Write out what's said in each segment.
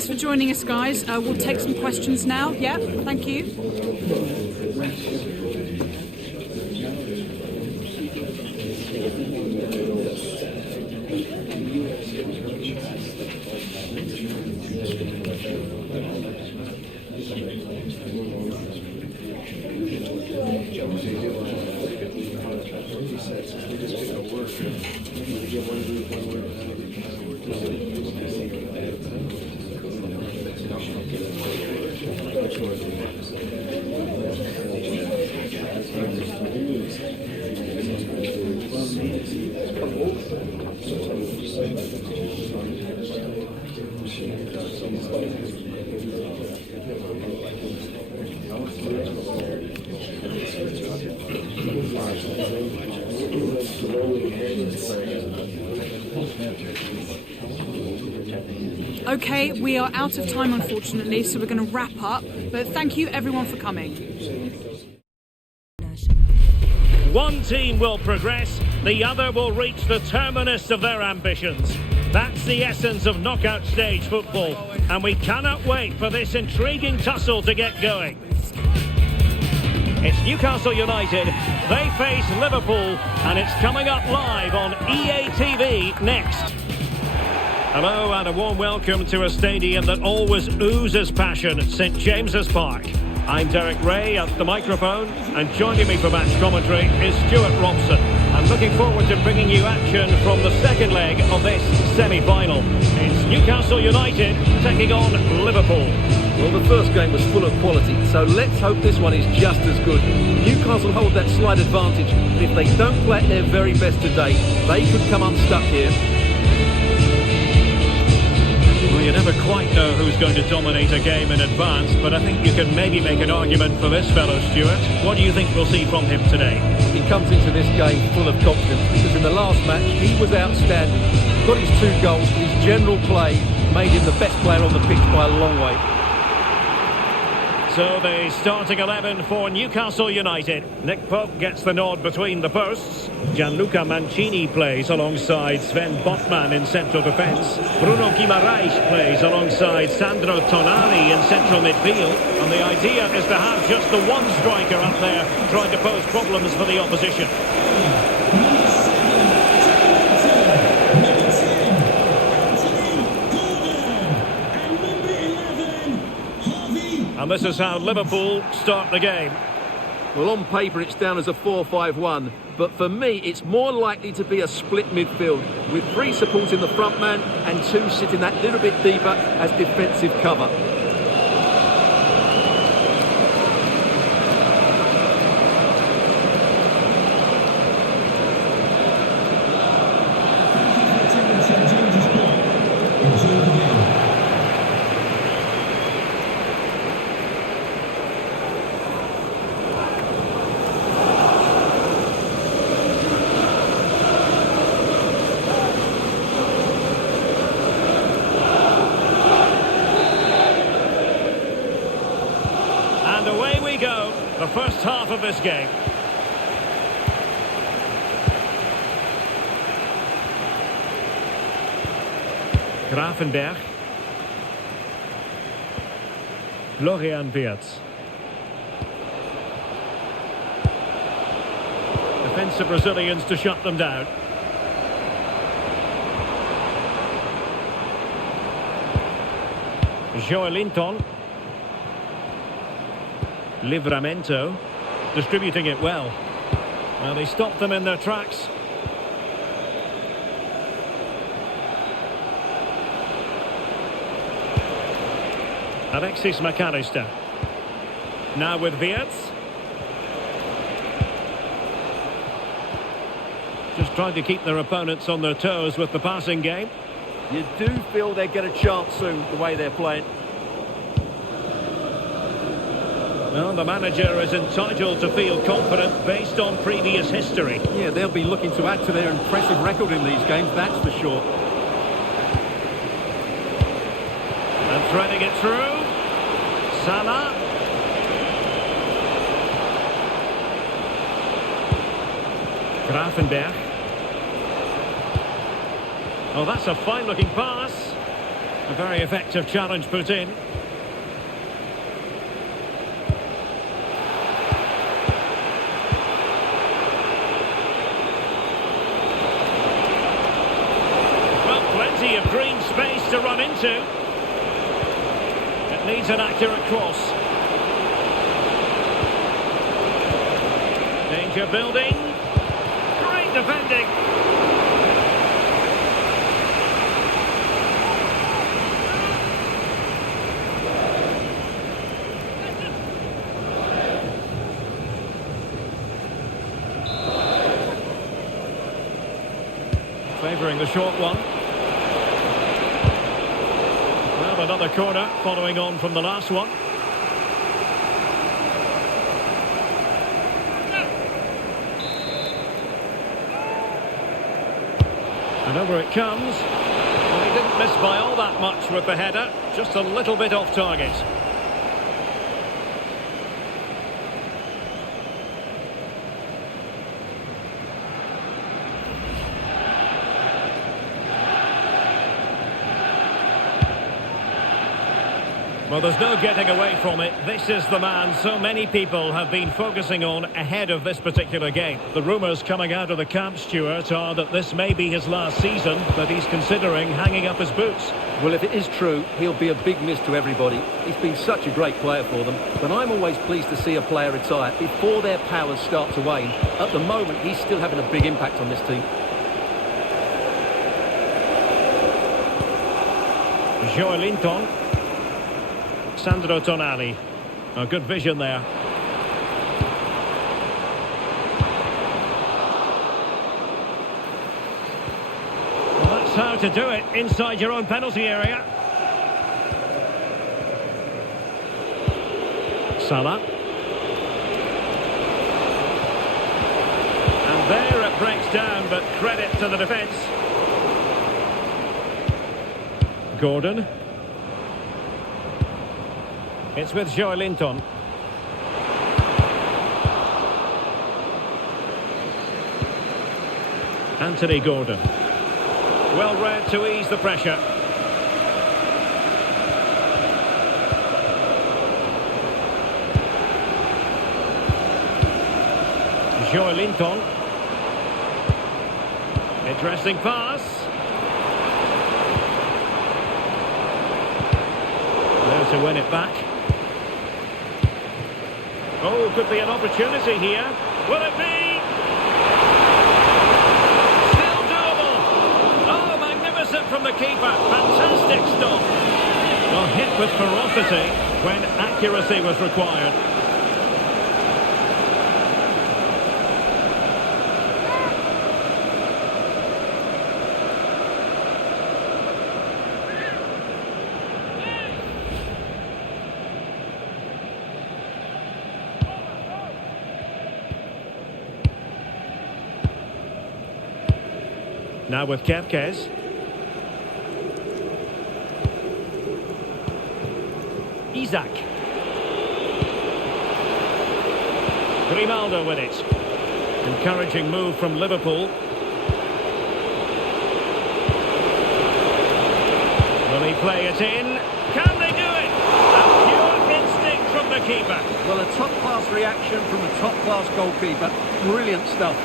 thanks for joining us, guys. We'll take some questions now. Yeah, thank you. Okay, we are out of time, unfortunately, so we're going to wrap up. But thank you, everyone, for coming. One team will progress, the other will reach the terminus of their ambitions. That's the essence of knockout stage football, and we cannot wait for this intriguing tussle to get going. It's Newcastle United, they face Liverpool, and it's coming up live on EA TV next. Hello and a warm welcome to a stadium that always oozes passion, St James's Park. I'm Derek Ray at the microphone, and joining me for match commentary is Stuart Robson. I'm looking forward to bringing you action from the second leg of this semi-final. It's Newcastle United taking on Liverpool. Well, the first game was full of quality, so let's hope this one is just as good. Newcastle hold that slight advantage, but if they don't play at their very best today, they could come unstuck here. Well, you never quite know who's going to dominate a game in advance, but I think you can maybe make an argument for this fellow, Stuart. What do you think we'll see from him today? He comes into this game full of confidence, because in the last match he was outstanding. He got his 2 goals, but his general play made him the best player on the pitch by a long way. So the starting 11 for Newcastle United. Nick Pope gets the nod between the posts. Gianluca Mancini plays alongside Sven Botman in central defence. Bruno Guimaraes plays alongside Sandro Tonali in central midfield. And the idea is to have just the one striker up there trying to pose problems for the opposition. And this is how Liverpool start the game. Well, on paper it's down as a 4-5-1, but for me it's more likely to be a split midfield, with 3 supporting the front man and 2 sitting that little bit deeper as defensive cover. And away we go, the first half of this game. Gravenberg. Florian Wirtz. Defensive Brazilians to shut them down. Joelinton. Livramento, distributing it well. Well, they stopped them in their tracks. Alexis McAllister. Now with Wirtz. Just trying to keep their opponents on their toes with the passing game. You do feel they get a chance soon, the way they're playing. Well, the manager is entitled to feel confident based on previous history. Yeah, they'll be looking to add to their impressive record in these games, that's for sure. And threading it through. Salah. Gravenberg. Oh, that's a fine-looking pass. A very effective challenge put in. Well, plenty of green space to run into. It needs an accurate cross. Danger building. Great defending. Favouring the short one. Well, another corner following on from the last one. And over it comes. Well, he didn't miss by all that much with the header. Just a little bit off target. Well, there's no getting away from it. This is the man so many people have been focusing on ahead of this particular game. The rumours coming out of the camp, Stuart, are that this may be his last season, that he's considering hanging up his boots. Well, if it is true, he'll be a big miss to everybody. He's been such a great player for them. But I'm always pleased to see a player retire before their powers start to wane. At the moment, he's still having a big impact on this team. Joelinton. Sandro Tonali. A good vision there. Well, that's how to do it inside your own penalty area. Salah. And there it breaks down, but credit to the defence. Gordon. It's with Joelinton. Anthony Gordon. Well read to ease the pressure. Joelinton. Interesting pass. There to win it back. Oh, could be an opportunity here. Will it be? Still doable. Oh, magnificent from the keeper. Fantastic stop. Well, hit with ferocity when accuracy was required. Now with Kepkes. Isaac. Grimaldo with it. Encouraging move from Liverpool. Will he play it in? Can they do it? A pure instinct from the keeper. Well, a top-class reaction from a top-class goalkeeper. Brilliant stuff.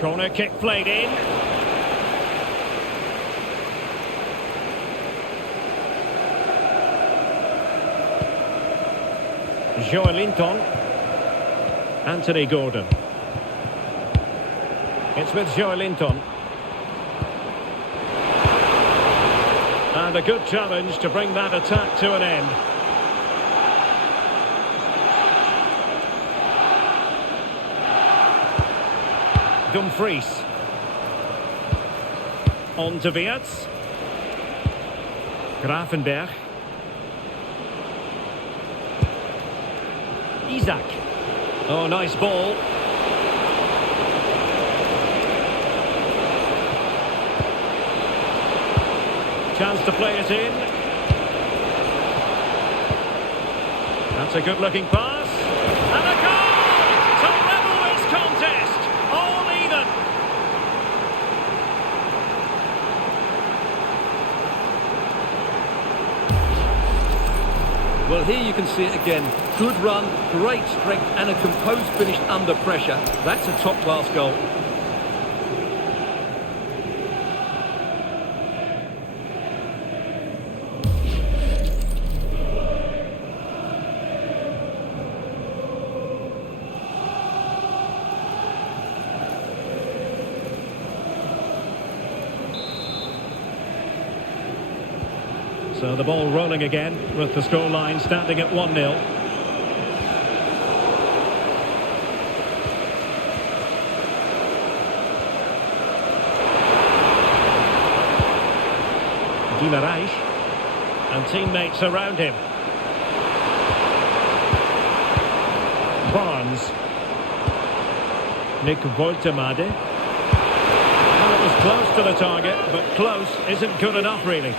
Corner kick played in. Joelinton. Anthony Gordon. It's with Joelinton. And a good challenge to bring that attack to an end. Dumfries. On to Wirtz. Gravenberg. Isaac. Oh, nice ball. Chance to play it in. That's a good-looking pass. And a goal! To level this contest. All even. Well, here you can see it again. Good run, great strength and a composed finish under pressure. That's a top-class goal. So the ball rolling again with the scoreline standing at 1-0. Guimaraes and teammates around him. Barnes. Nick Woltemade. Well, it was close to the target, but close isn't good enough really.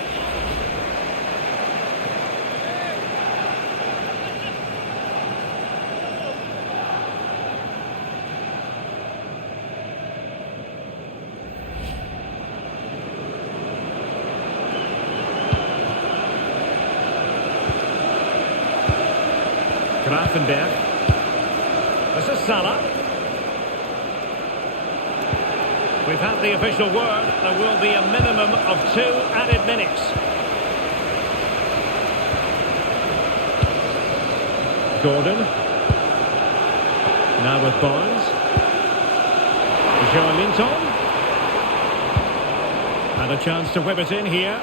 Grafenberg. This is Salah. We've had the official word. There will be a minimum of 2 added minutes. Gordon. Now with Barnes. Joelinton. And a chance to whip it in here.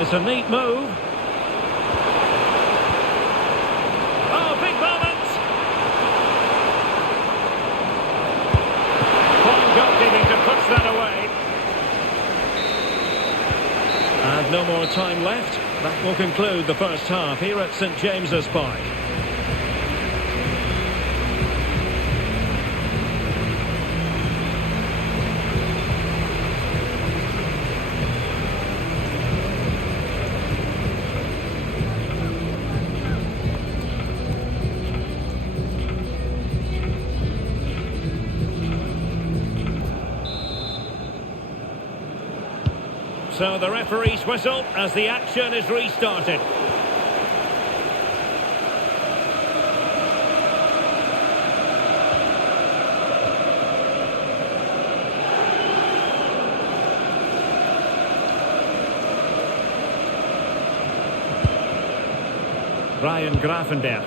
It's a neat move. Oh, big moment! Fine goalkeeping to push that away. And no more time left. That will conclude the first half here at St James's Park. So the referee's whistle as the action is restarted. Ryan Grafenberg.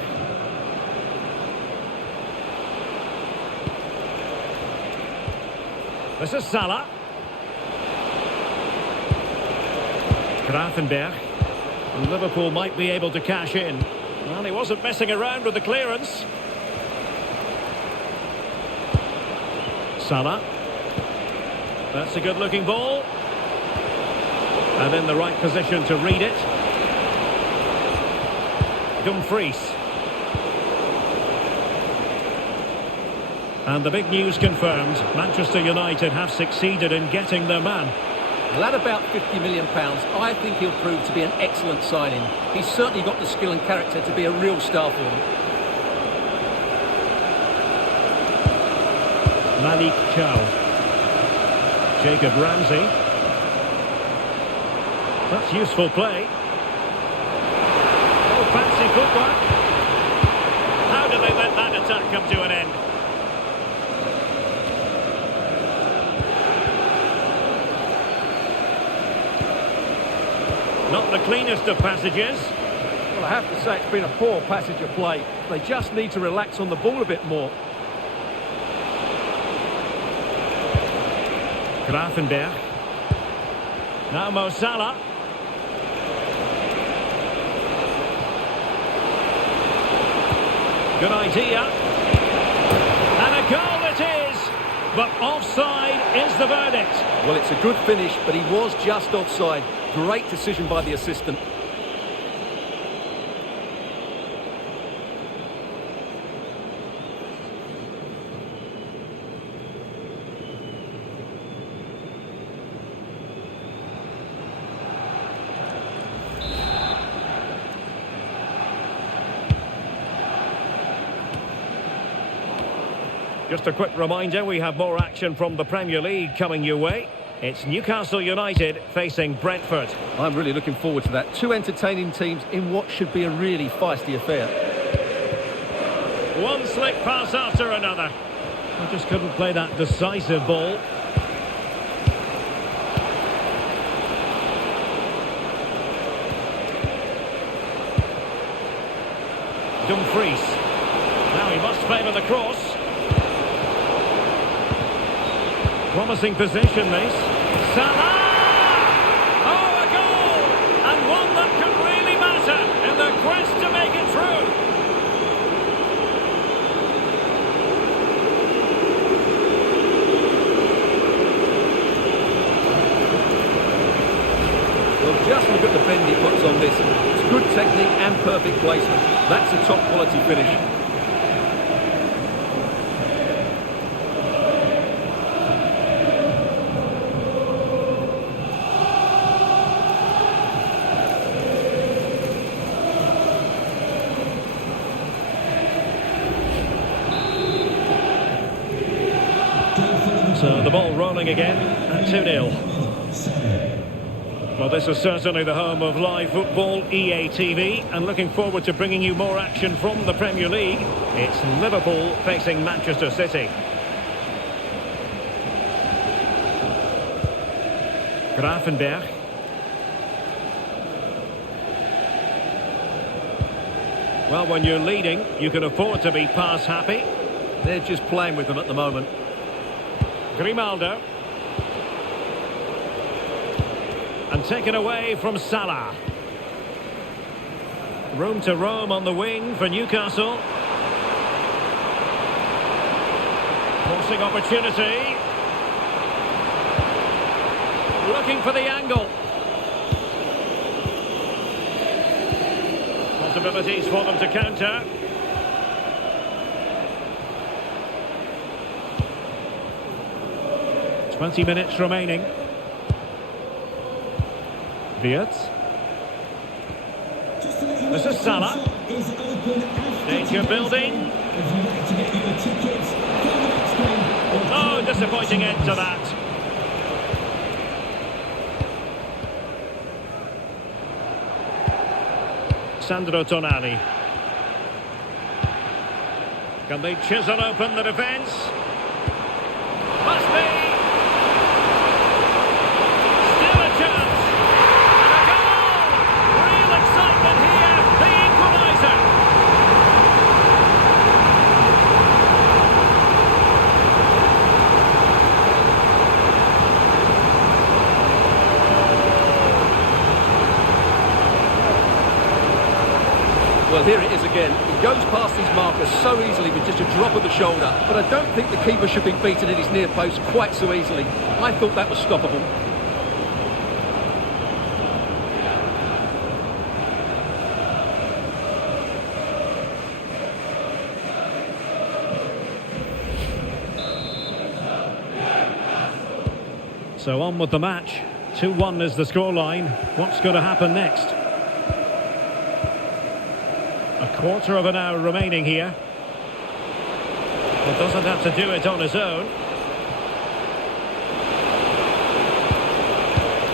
This is Salah. Grafenberg. Liverpool might be able to cash in. Well, he wasn't messing around with the clearance. Salah. That's a good-looking ball. And in the right position to read it. Dumfries. And the big news confirmed. Manchester United have succeeded in getting their man. Well, at about £50 million, I think he'll prove to be an excellent signing. He's certainly got the skill and character to be a real star for them. Malik Chow. Jacob Ramsey. That's useful play. Oh, fancy footwork. How do they let that attack come to an end? Not the cleanest of passages. Well, I have to say it's been a poor passage of play. They just need to relax on the ball a bit more. Grafenberg. Now Mo Salah. Good idea. And a goal it is. But offside is the verdict. Well, it's a good finish, but he was just offside. Great decision by the assistant. Just a quick reminder, we have more action from the Premier League coming your way. It's Newcastle United facing Brentford. I'm really looking forward to that. Two entertaining teams in what should be a really feisty affair. One slick pass after another. I just couldn't play that decisive ball. Dumfries. Now he must favour the cross. Promising position, this. Salah! Oh, a goal! And one that could really matter in the quest to make it through. Well, just look at the bend he puts on this. It's good technique and perfect placement. That's a top quality finish. So the ball rolling again at 2-0. Well, this is certainly the home of live football, EA TV, and looking forward to bringing you more action from the Premier League. It's Liverpool facing Manchester City. Grafenberg. Well, when you're leading, you can afford to be pass happy. They're just playing with them at the moment. Grimaldo. And taken away from Salah. Room to roam on the wing for Newcastle. Forcing opportunity. Looking for the angle. Possibilities for them to counter. 20 minutes remaining. Wirtz. This is Salah. Danger building. Oh, disappointing end to that. Sandro Tonali. Can they chisel open the defence? Must be. Still a chance. And a goal! Real excitement here. The equaliser. Well, here it is again. He goes past his marker so easily with just a drop of the shoulder. But I don't think the keeper should be beaten at his near post quite so easily. I thought that was stoppable. So on with the match. 2-1 is the scoreline. What's going to happen next? A quarter of an hour remaining here. But doesn't have to do it on his own.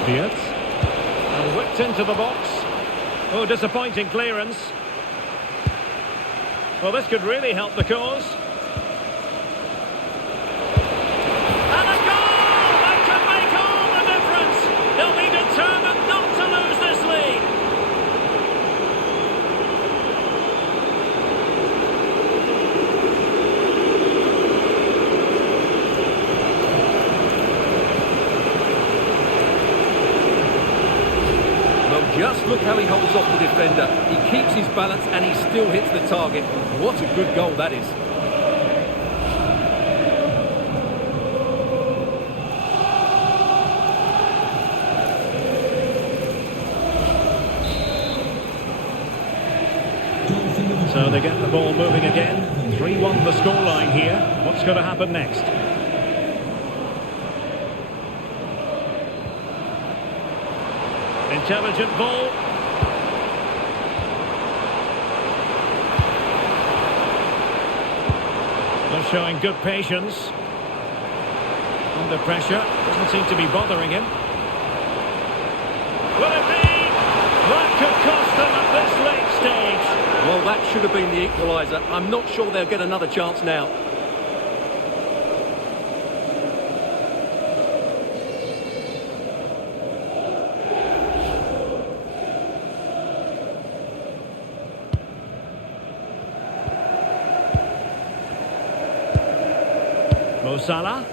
Wirtz. And whipped into the box. Oh, disappointing clearance. Well, this could really help the cause. And a goal! That could make all the difference. They'll be determined not to lose this lead. Just look how he holds off the defender. He keeps his balance and he still hits the target. What a good goal that is. So they get the ball moving again. 3-1 the scoreline here. What's going to happen next? Intelligent ball. They're showing good patience. under pressure. Doesn't seem to be bothering him. Will it be? That could cost them at this late stage. Well, that should have been the equaliser. I'm not sure they'll get another chance now. Mo Salah.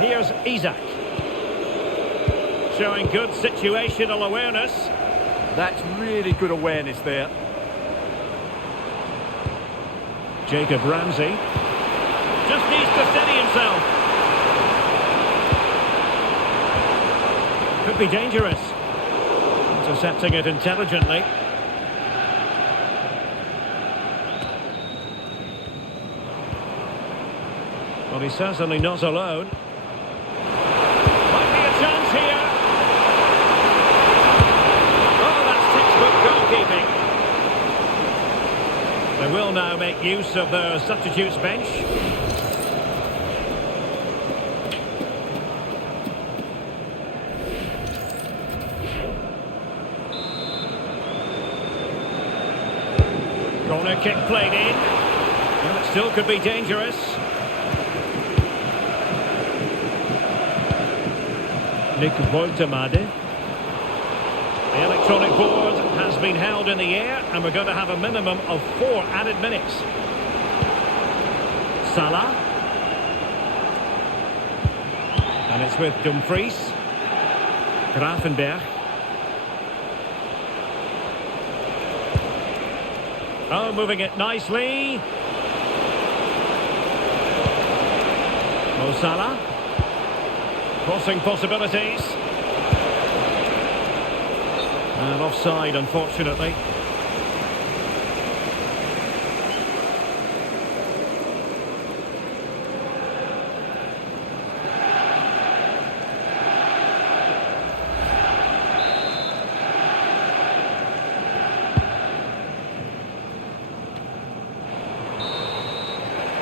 Here's Isak. Showing good situational awareness. That's really good awareness there. Jacob Ramsey. Just needs to steady himself. Could be dangerous. Intercepting it intelligently. Well, he's certainly not alone. Might be a chance here. Oh, that's textbook goalkeeping. They will now make use of their substitutes bench. Corner kick played in. Well, it still could be dangerous. Nick Woltemade. The electronic board has been held in the air, and we're going to have a minimum of 4 added minutes. Salah. And it's with Dumfries. Grafenberg. Oh, moving it nicely. Mo Salah. Crossing possibilities. And offside, unfortunately.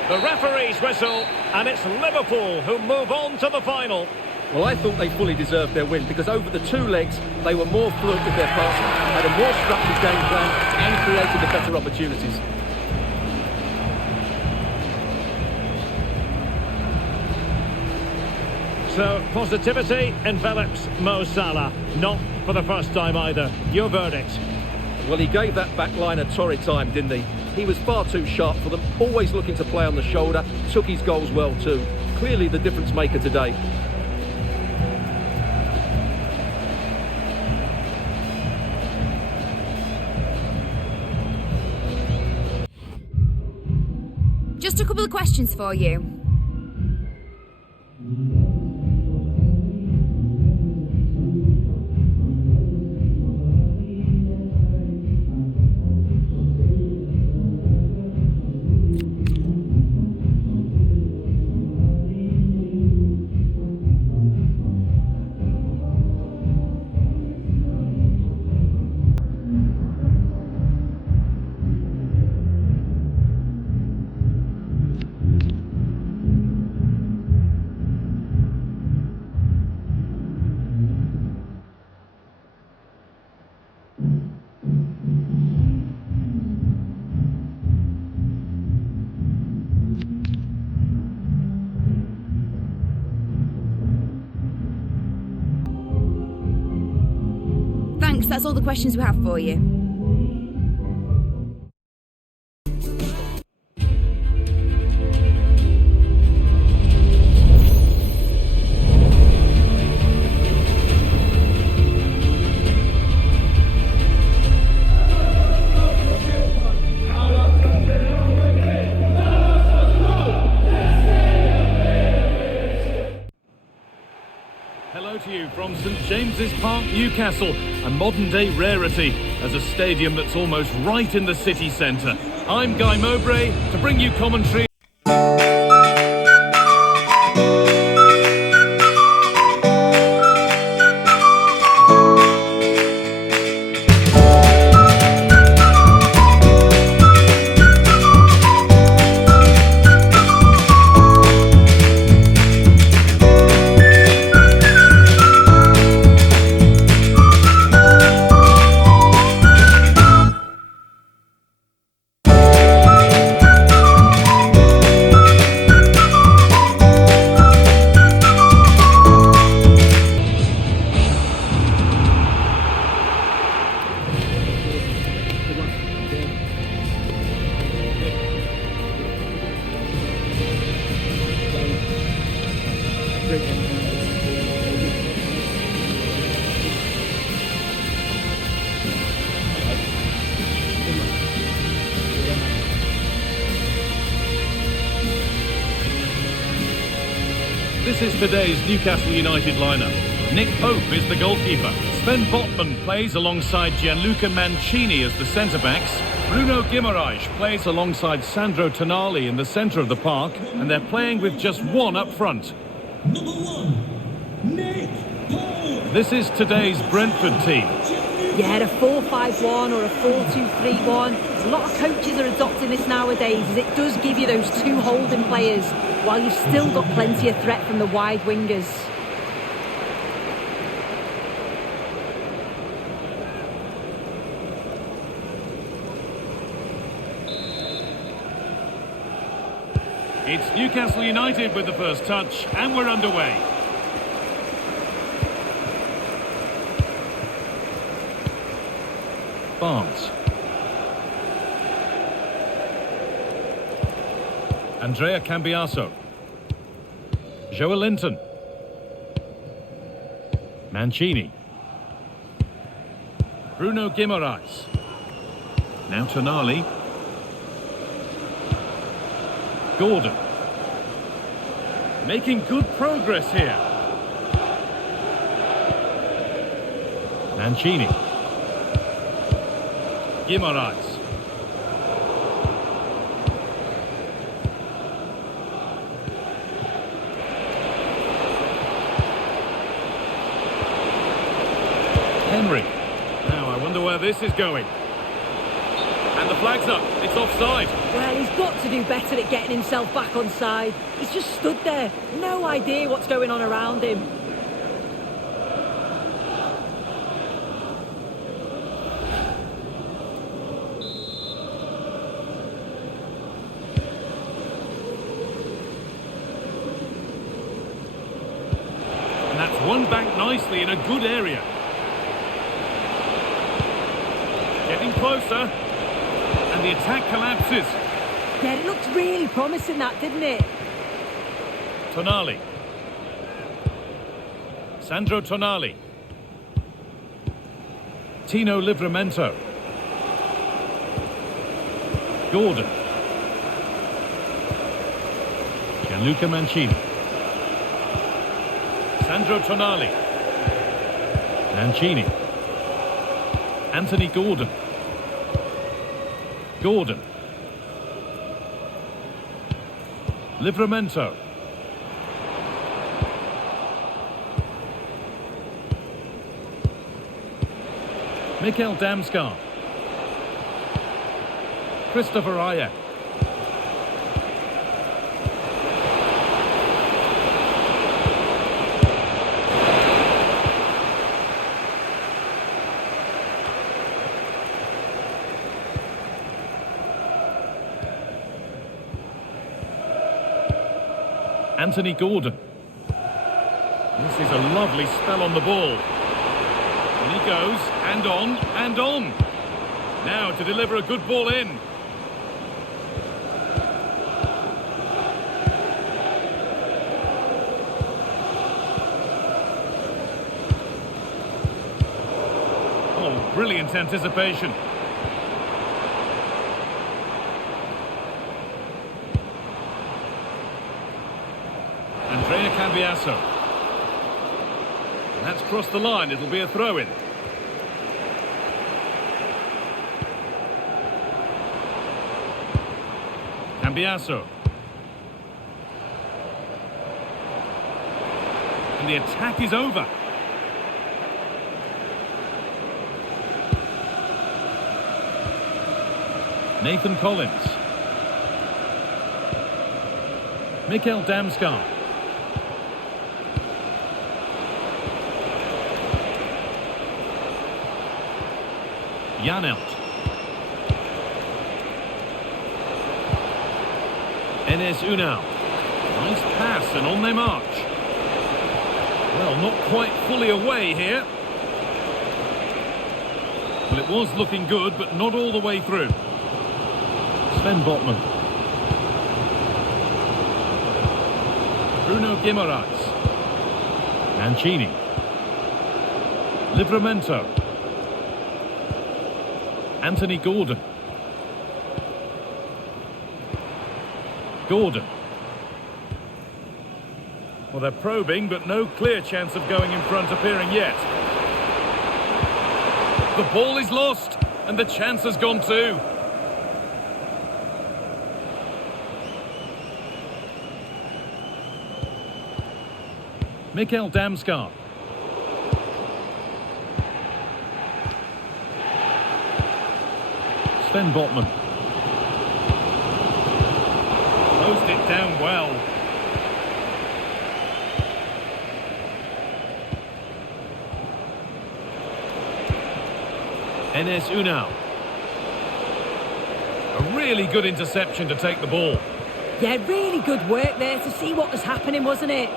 The referee's whistle, and it's Liverpool who move on to the final. Well, I thought they fully deserved their win because over the 2 legs, they were more fluent with their passing, had a more structured game plan and created the better opportunities. So, positivity envelops Mo Salah. Not for the first time either. Your verdict? Well, he gave that back line a torrid time, didn't he? He was far too sharp for them, always looking to play on the shoulder, took his goals well too. Clearly the difference maker today. Just a couple of questions for you. Thanks, that's all the questions we have for you. Hello to you from St James's Park, Newcastle, a modern-day rarity as a stadium that's almost right in the city centre. I'm Guy Mowbray to bring you commentary. This is today's Newcastle United lineup. Nick Pope is the goalkeeper. Sven Botman plays alongside Gianluca Mancini as the centre-backs. Bruno Guimaraes plays alongside Sandro Tonali in the centre of the park, and they're playing with just one up front. Number 1, Nick Pope. This is today's Brentford team. Yeah, a 4-5-1 or a 4-2-3-1. A lot of coaches are adopting this nowadays, as it does give you those two holding players, while you've still got plenty of threat from the wide wingers. It's Newcastle United with the first touch, and we're underway. Barnes. Andrea Cambiaso. Joelinton. Mancini. Bruno Guimaraes. Now Tonali. Gordon. Making good progress here. Mancini. Guimaraes. Henry. Now I wonder where this is going. And the flag's up. It's offside. Well, he's got to do better at getting himself back on side. He's just stood there. No idea what's going on around him. And that's won back nicely in a good area. Getting closer. And the attack collapses. Yeah, it looked really promising, that, didn't it? Tonali. Sandro Tonali. Tino Livramento. Gordon. Gianluca Mancini. Sandro Tonali. Mancini. Anthony Gordon. Gordon. Livramento. Mikel Damsgaard. Christopher Ayer. Anthony Gordon. This is a lovely spell on the ball. And he goes, and on, and on. Now to deliver a good ball in. Oh, brilliant anticipation. Andrea Cambiaso. That's crossed the line, it'll be a throw-in. Cambiaso. And the attack is over. Nathan Collins. Mikel Damsgaard. Janelt. Enes Unal. Nice pass and on they march. Well, not quite fully away here. Well, it was looking good, but not all the way through. Sven Botman. Bruno Guimaraes. Mancini. Livramento. Anthony Gordon. Gordon. Well, they're probing, but no clear chance of going in front appearing yet. The ball is lost, and the chance has gone too. Mikkel Damsgaard. Sven Botman. Closed it down well. Enes Unal. A really good interception to take the ball. Yeah, really good work there to see what was happening, wasn't it?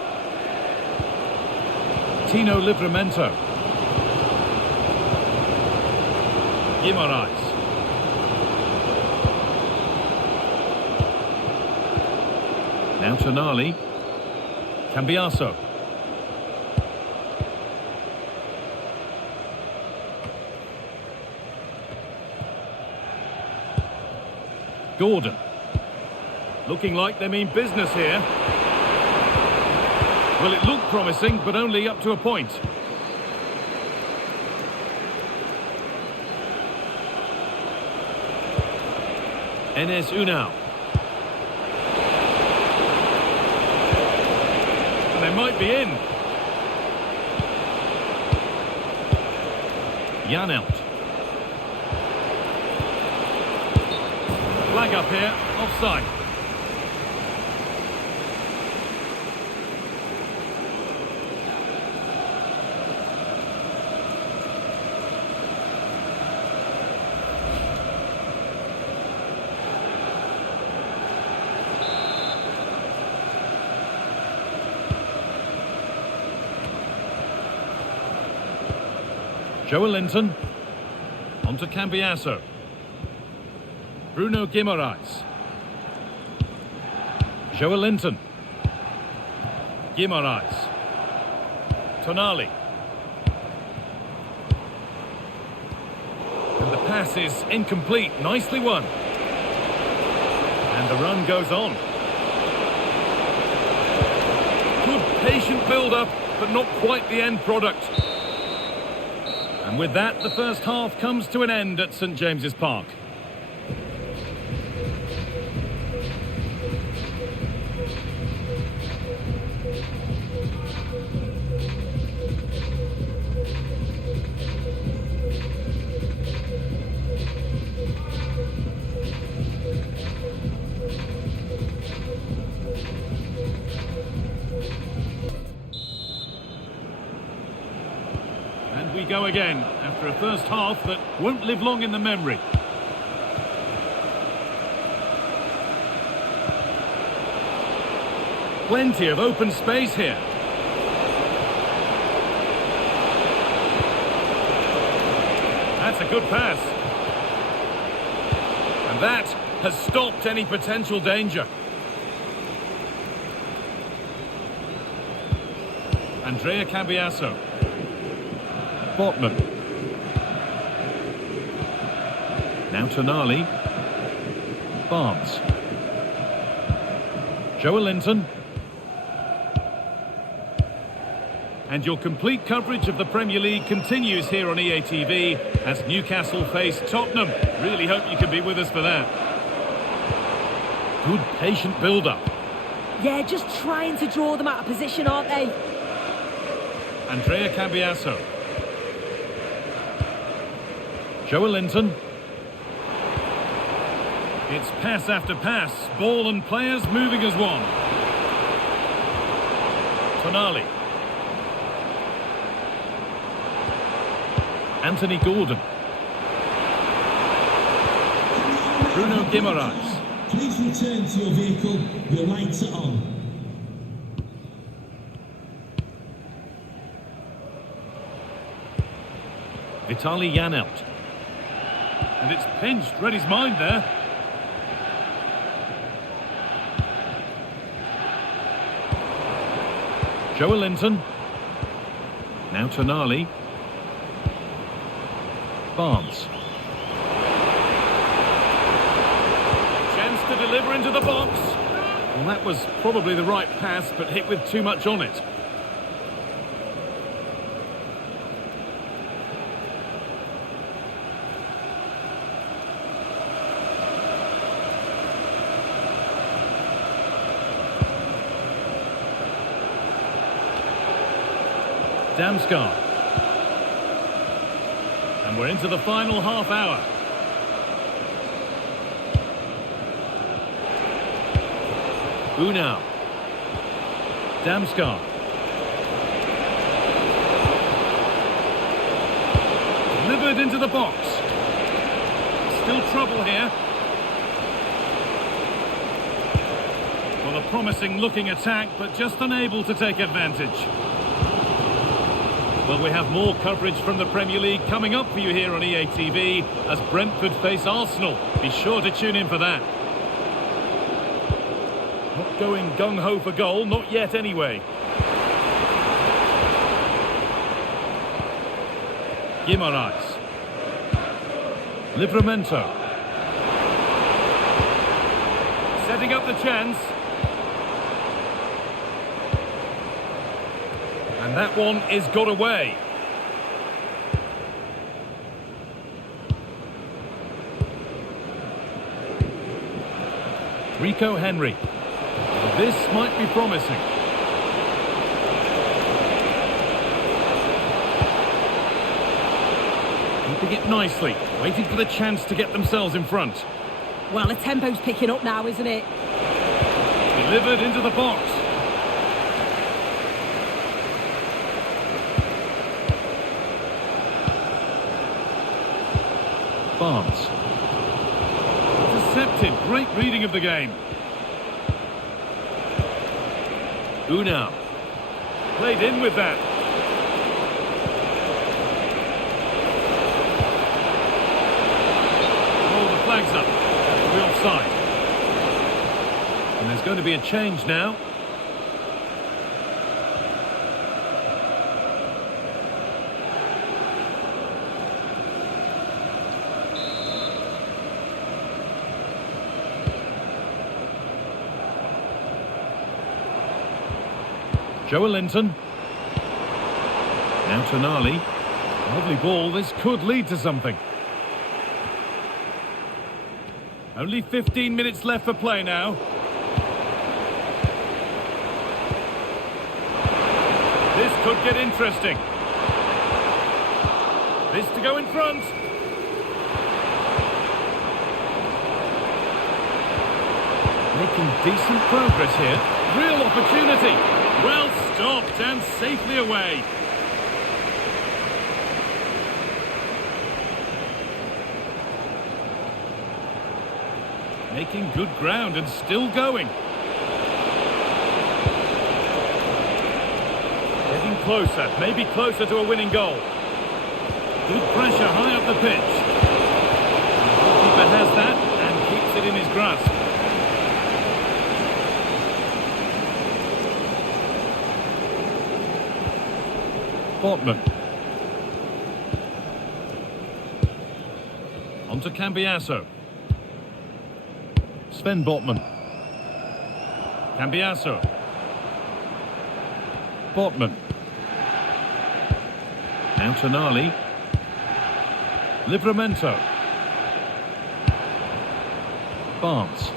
Tino Livramento. Guimaraes. Now Tonali. Cambiaso. Gordon. Looking like they mean business here. Well, it looked promising, but only up to a point. Enes Unal. And they might be in. Janelt. Flag up here, offside. Joelinton. On to Cambiaso. Bruno Guimaraes. Joelinton. Guimaraes. Tonali. And the pass is incomplete. Nicely won. And the run goes on. Good patient build-up, but not quite the end product. And with that, the first half comes to an end at St James's Park. And we go again, after a first half that won't live long in the memory. Plenty of open space here. That's a good pass. And that has stopped any potential danger. Andrea Cambiaso. Botman. Now Tonali. Barnes. Joelinton. And your complete coverage of the Premier League continues here on EA TV as Newcastle face Tottenham. Really hope you can be with us for that. Good patient build-up. Yeah, just trying to draw them out of position, aren't they? Andrea Cambiaso. Joelinton. It's pass after pass. Ball and players moving as one. Tonali. Anthony Gordon. Bruno Guimaraes. Please return to your vehicle. Your lights are on. Vitaly Janelt. And it's pinched. Read his mind there. Joelinton. Now Tonali. Barnes. Chance to deliver into the box. Well, that was probably the right pass, but hit with too much on it. Damskar. And we're into the final half hour. Unau. Damskar. Delivered into the box. Still trouble here. Well, a promising looking attack, but just unable to take advantage. Well, we have more coverage from the Premier League coming up for you here on EA TV as Brentford face Arsenal. Be sure to tune in for that. Not going gung-ho for goal, not yet anyway. Guimaraes. Livramento. Setting up the chance. And that one is got away. Rico Henry. This might be promising. Keeping it nicely, waiting for the chance to get themselves in front. Well, the tempo's picking up now, isn't it? Delivered into the box. Barnes. Intercepted. Great reading of the game. Unau. Played in with that. Oh, the flag's up. We're offside. And there's going to be a change now. Joelinton. Now Tonali. Lovely ball. This could lead to something. Only 15 minutes left for play now. This could get interesting. This to go in front. Making decent progress here. Real opportunity. Well stopped and safely away. Making good ground and still going. Getting closer, maybe closer to a winning goal. Good pressure high up the pitch. The goalkeeper has that and keeps it in his grasp. Botman. On to Cambiasso. Sven Botman. Cambiasso. Botman. Now Tonali. Livramento. Barnes.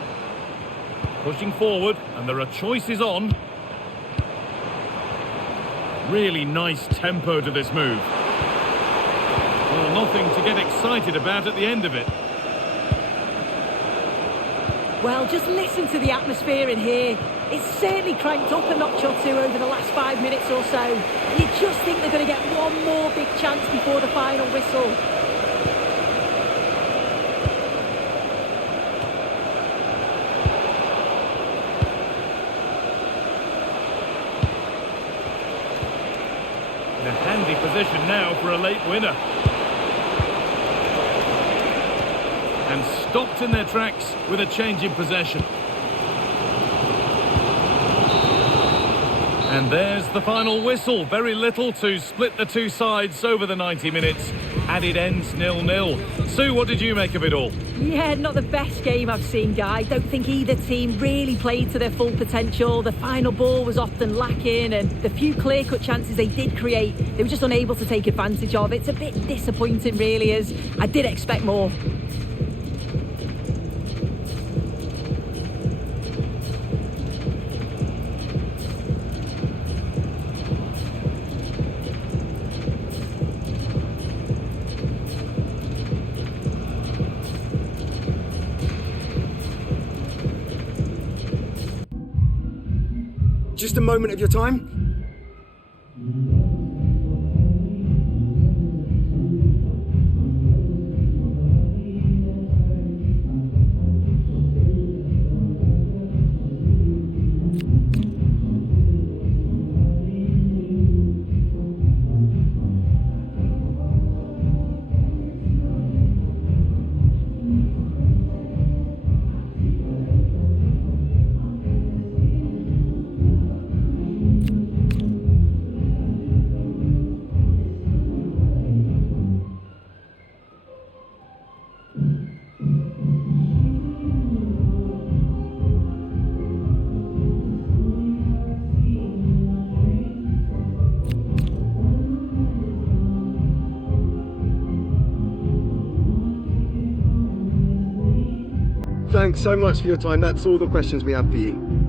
Pushing forward, and there are choices on. Really nice tempo to this move. Well, nothing to get excited about at the end of it. Well, just listen to the atmosphere in here. It's certainly cranked up a notch or two over the last 5 minutes or so. You just think they're going to get one more big chance before the final whistle. In a handy position now for a late winner. And stopped in their tracks with a change in possession. And there's the final whistle. Very little to split the two sides over the 90 minutes. And it ends 0-0. Sue, what did you make of it all? Yeah, not the best game I've seen, Guy. Don't think either team really played to their full potential. The final ball was often lacking, and the few clear-cut chances they did create, they were just unable to take advantage of. It's a bit disappointing, really, as I did expect more. Just a moment of your time. Thanks so much for your time. That's all the questions we have for you.